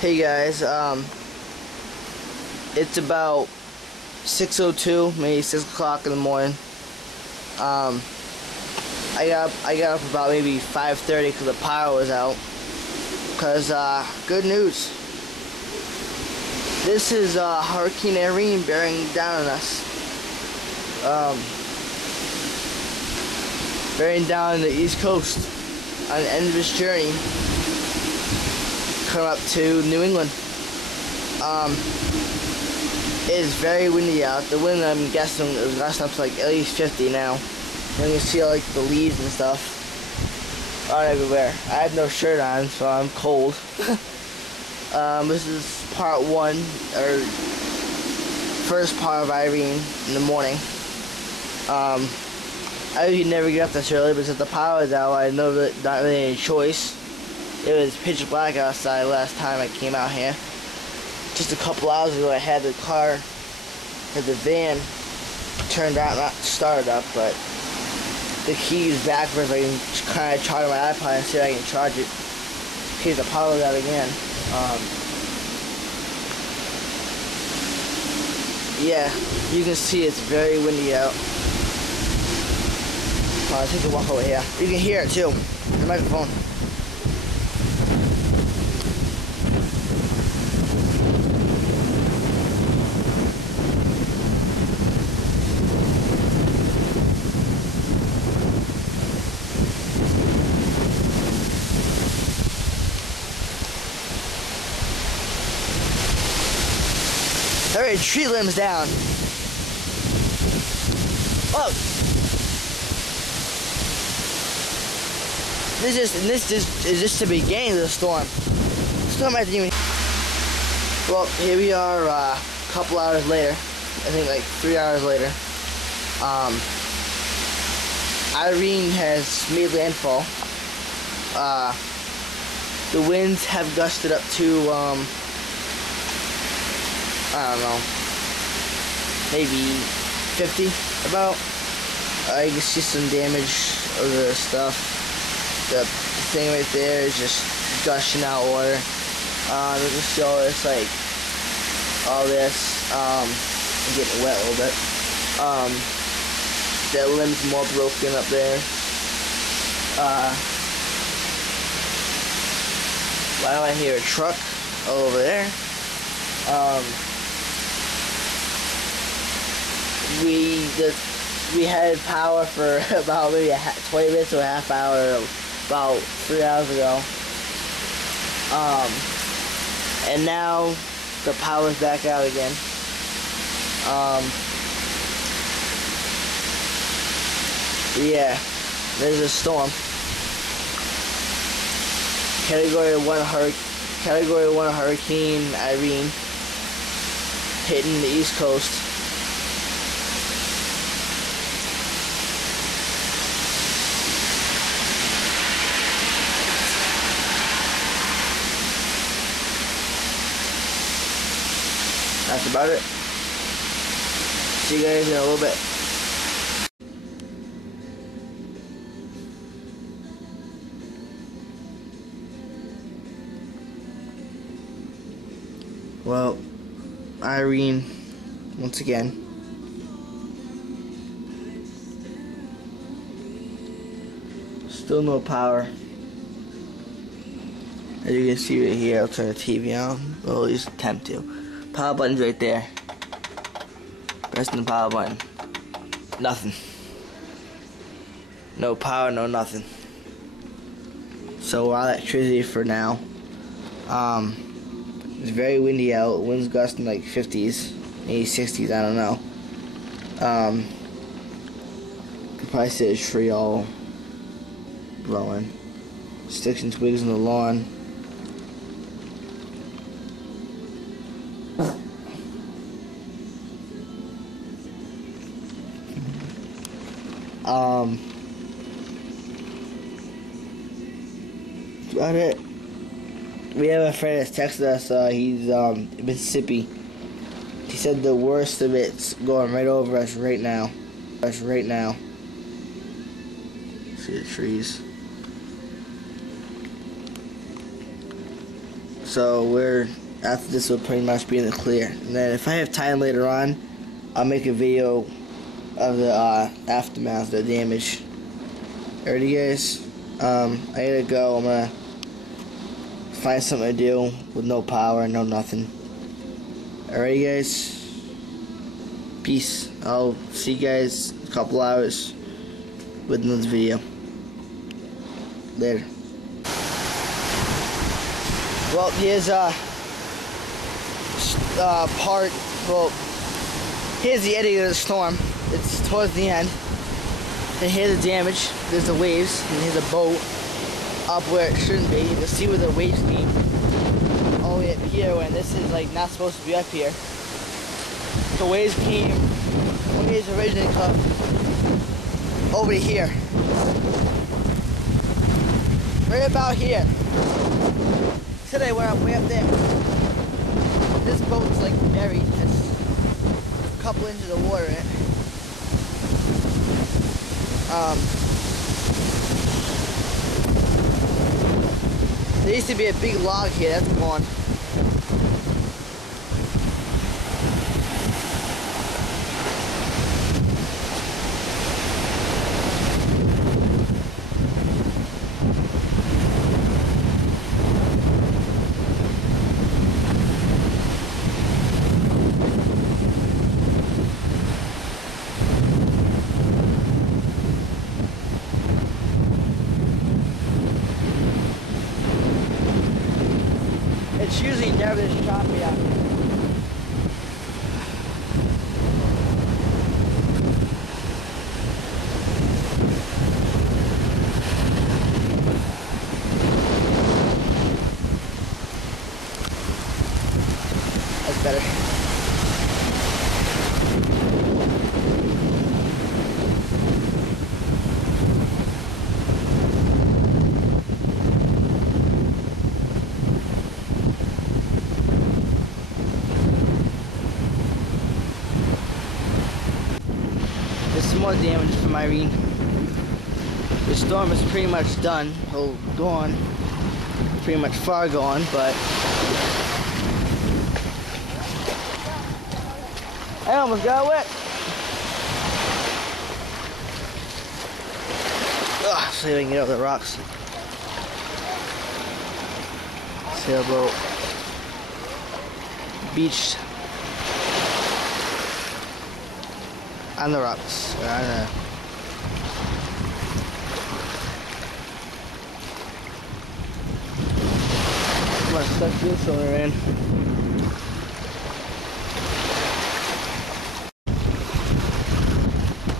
Hey guys, it's about 6:02, maybe 6 o'clock in the morning. I got up about maybe 5:30 because the power was out. Cause good news. This is Hurricane Irene bearing down on us. Bearing down on the East Coast on the end of its journey. Come up to New England. It is very windy out. The wind, I'm guessing, is gusting up to like at least 50 now. And you can see like the leaves and stuff are everywhere. I have no shirt on, so I'm cold. This is part one, or first part of Irene in the morning. I usually never get up this early, but since the power is out, I know that not really any choice. It was pitch black outside last time I came out here. Just a couple hours ago, I had the the van turned out, not started up, but the keys backwards. I can kind of charge my iPod and see if I can charge it in case the power goes out again. Yeah, you can see it's very windy out. I think the walk over here. You can hear it too, the microphone. There are tree limbs down. Oh, this is just the beginning of the storm. The storm hasn't even. Well, here we are. A couple hours later. I think like 3 hours later. Irene has made landfall. The winds have gusted up to I don't know, maybe 50 about. You can see some damage of the stuff. The thing right there is just gushing out water. You can see all this, like, all this, getting wet a little bit. That limb's more broken up there. Why do I hear a truck over there? We had power for about maybe 20 minutes to a half hour about 3 hours ago. And now the power's back out again. Yeah, there's a storm. Category 1 Hurricane Irene hitting the East Coast. That's about it. See you guys in a little bit. Well, Irene, once again. Still no power. As you can see right here, I'll turn the TV on. Well, at least attempt to. Power button's right there. Pressing the power button. Nothing. No power, no nothing. So electricity for now. It's very windy out. Winds gusting like 50s, maybe 60s. I don't know. You can probably see a tree all blowing. Sticks and twigs on the lawn. That's about it. We have a friend that's texted us. He's in Mississippi. He said the worst of it's going right over us right now. See the trees. So after this will pretty much be in the clear. And then if I have time later on, I'll make a video of the aftermath of the damage. Alrighty guys, I gotta go. I'm gonna find something to do with no power and no nothing. Alrighty guys, peace. I'll see you guys in a couple hours with another video. Later. Well, here's here's the eddy of the storm. It's towards the end. And here's the damage. There's the waves, and here's a boat up where it shouldn't be. You can see where the waves meet. All the way up here, when this is like not supposed to be up here. The waves originally come over here. Right about here. Today we're way up there. This boat's like buried. It's a couple inches of water in it. There used to be a big log here, that's gone. It's usually never this choppy out here. That's better. There's some more damage from Irene. The storm is pretty much done. Oh, gone. Pretty much far gone, but I almost got wet. Ugh, see if I can get over the rocks. Sailboat. Beached on the rocks. I don't know. Come on, stuck this somewhere in.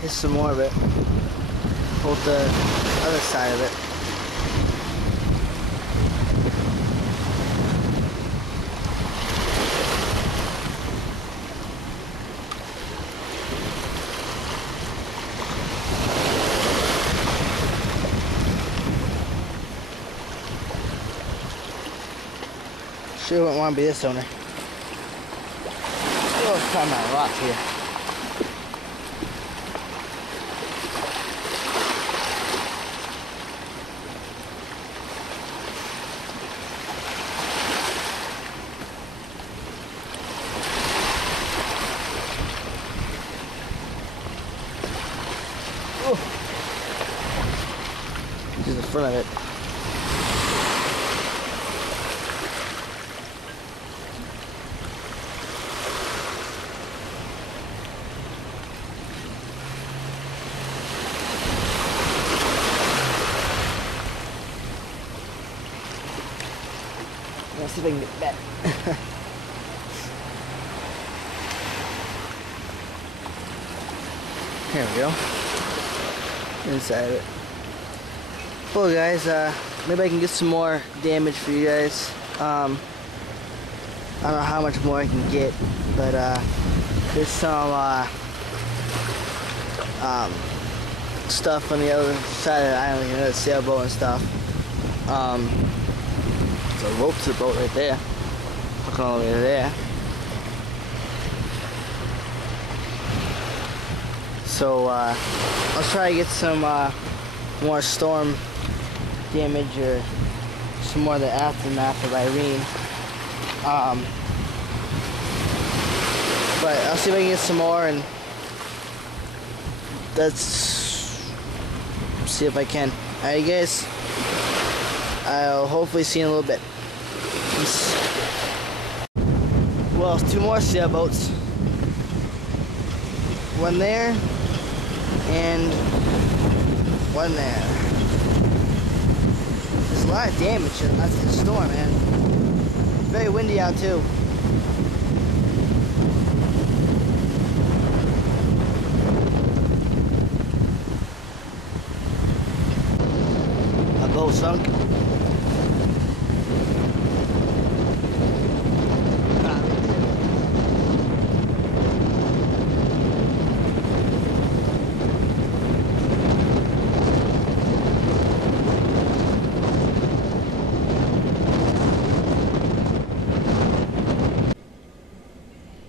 Here's some more of it. Hold the other side of it. Sure wouldn't want to be this owner. Oh, it's climbing out rocks here. Oh. This is the front of it. Let's see if I can get back. Here we go. Inside of it. Well guys, maybe I can get some more damage for you guys. I don't know how much more I can get, but there's some stuff on the other side of the island, you know, the sailboat and stuff. There's a rope to the boat right there. Hooking all the way to there. So I'll try to get some more storm damage or some more of the aftermath of Irene. But I'll see if I can get some more, and let's see if I can. Alright guys, I'll hopefully see you in a little bit. Peace. Well, 2 more sailboats. One there, and one there. There's a lot of damage after the storm, man. Very windy out too. Our boat sunk.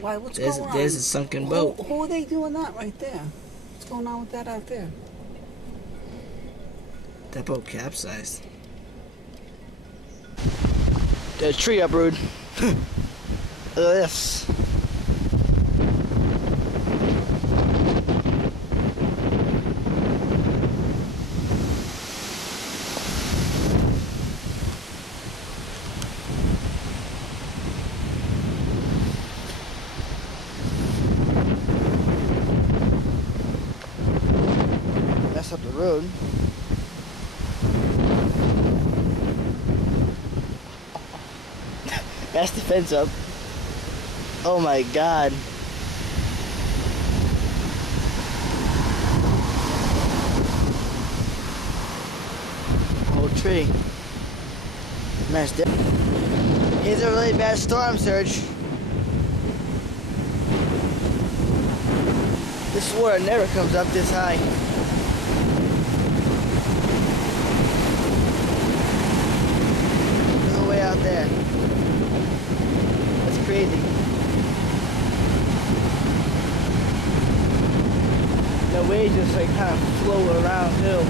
Why, what's going on? There's a sunken boat. Who are they doing that right there? What's going on with that out there? That boat capsized. There's a tree uproot. Look at this. Mess up the road. That's the fence up. Oh my god. Whole tree. Messed up. Here's a really bad storm surge. This water never comes up this high. There's a way out there. That's crazy. The waves just like kind of flow around too.